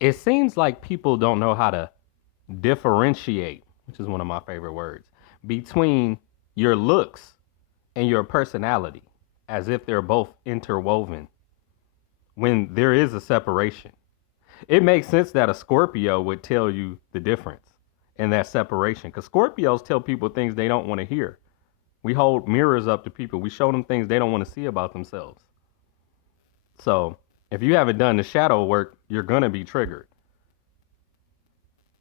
It seems like people don't know how to differentiate, which is one of my favorite words, between your looks and your personality, as if they're both interwoven when there is a separation. It makes sense that a Scorpio would tell you the difference in that separation because Scorpios tell people things they don't want to hear. We hold mirrors up to people, we show them things they don't want to see about themselves. So if you haven't done the shadow work, you're going to be triggered.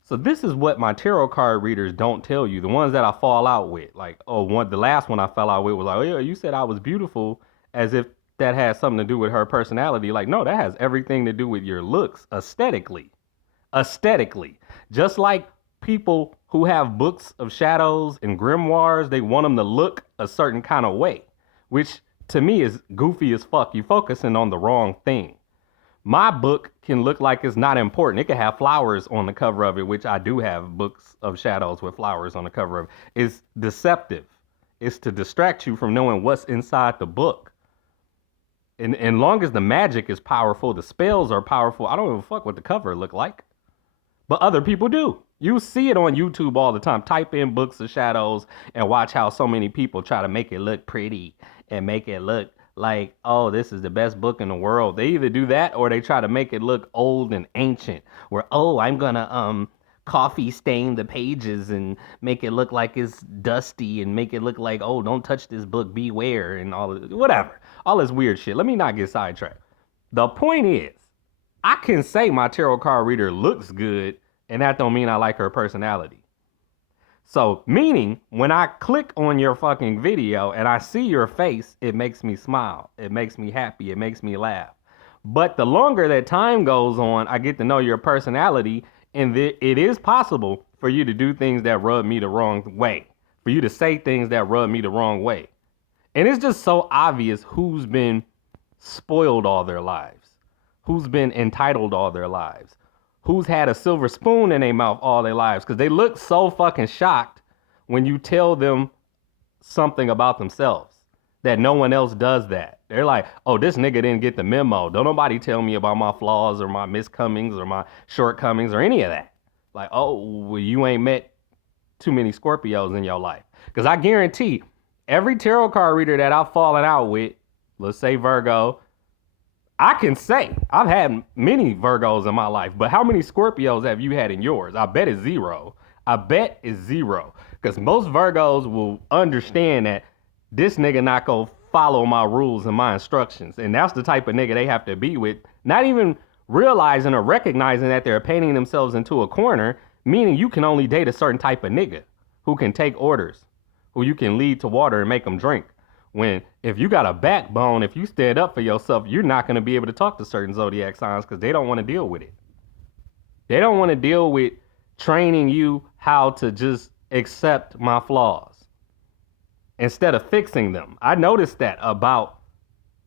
So this is what my tarot card readers don't tell you. The ones that I fall out with, like, the last one I fell out with was like, oh yeah, you said I was beautiful, as if that has something to do with her personality. Like, no, that has everything to do with your looks, aesthetically. Aesthetically, just like people who have books of shadows and grimoires, they want them to look a certain kind of way, which to me is goofy as fuck. You focusing on the wrong thing. My book can look like it's not important. It can have flowers on the cover of it, which I do have books of shadows with flowers on the cover of it. It's deceptive. It's to distract you from knowing what's inside the book. And long as the magic is powerful, the spells are powerful, I don't give a fuck what the cover look like. But other people do. You see it on YouTube all the time. Type in books of shadows and watch how so many people try to make it look pretty and make it look like, oh, this is the best book in the world. They either do that or they try to make it look old and ancient. Where, oh, I'm gonna coffee stain the pages and make it look like it's dusty and make it look like, oh, don't touch this book, beware, and all of whatever. All this weird shit. Let me not get sidetracked. The point is, I can say my tarot card reader looks good, and that don't mean I like her personality. So, meaning, when I click on your fucking video and I see your face, it makes me smile. It makes me happy. It makes me laugh. But the longer that time goes on, I get to know your personality, and it is possible for you to do things that rub me the wrong way, for you to say things that rub me the wrong way. And it's just so obvious who's been spoiled all their lives, who's been entitled all their lives, who's had a silver spoon in their mouth all their lives, because they look so fucking shocked when you tell them something about themselves that no one else does that. They're like, oh, this nigga didn't get the memo. Don't nobody tell me about my flaws or my miscomings or my shortcomings or any of that. Like, oh, well, you ain't met too many Scorpios in your life. Because I guarantee every tarot card reader that I've fallen out with, let's say Virgo, I can say I've had many Virgos in my life, but how many Scorpios have you had in yours? I bet it's zero. I bet it's zero. Because most Virgos will understand that this nigga not gonna follow my rules and my instructions. And that's the type of nigga they have to be with, not even realizing or recognizing that they're painting themselves into a corner, meaning you can only date a certain type of nigga who can take orders, who you can lead to water and make them drink. When if you got a backbone, if you stand up for yourself, you're not going to be able to talk to certain zodiac signs because they don't want to deal with it. They don't want to deal with training you how to just accept my flaws instead of fixing them. I noticed that about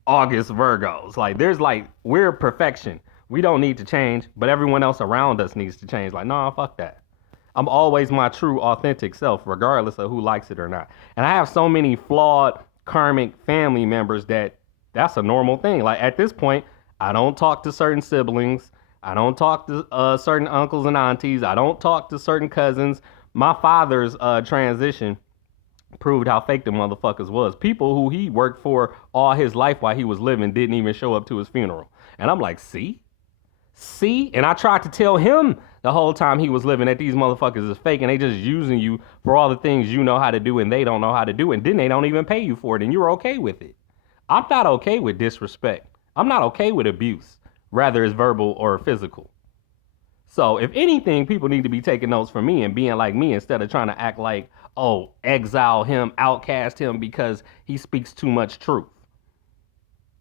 August Virgos. Like, we're perfection. We don't need to change, but everyone else around us needs to change. Like, nah, fuck that. I'm always my true, authentic self, regardless of who likes it or not. And I have so many flawed karmic family members that's a normal thing. Like, at this point, I don't talk to certain siblings. I don't talk to certain uncles and aunties. I don't talk to certain cousins. My father's transition proved how fake the motherfuckers was. People who he worked for all his life while he was living didn't even show up to his funeral. And I'm like, see? And I tried to tell him the whole time he was living that these motherfuckers is fake and they just using you for all the things you know how to do and they don't know how to do. And then they don't even pay you for it and you're okay with it. I'm not okay with disrespect. I'm not okay with abuse, rather it's verbal or physical. So if anything, people need to be taking notes from me and being like me instead of trying to act like, oh, exile him, outcast him because he speaks too much truth.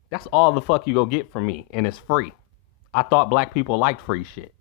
That's all the fuck you go get from me, and it's free. I thought black people liked free shit.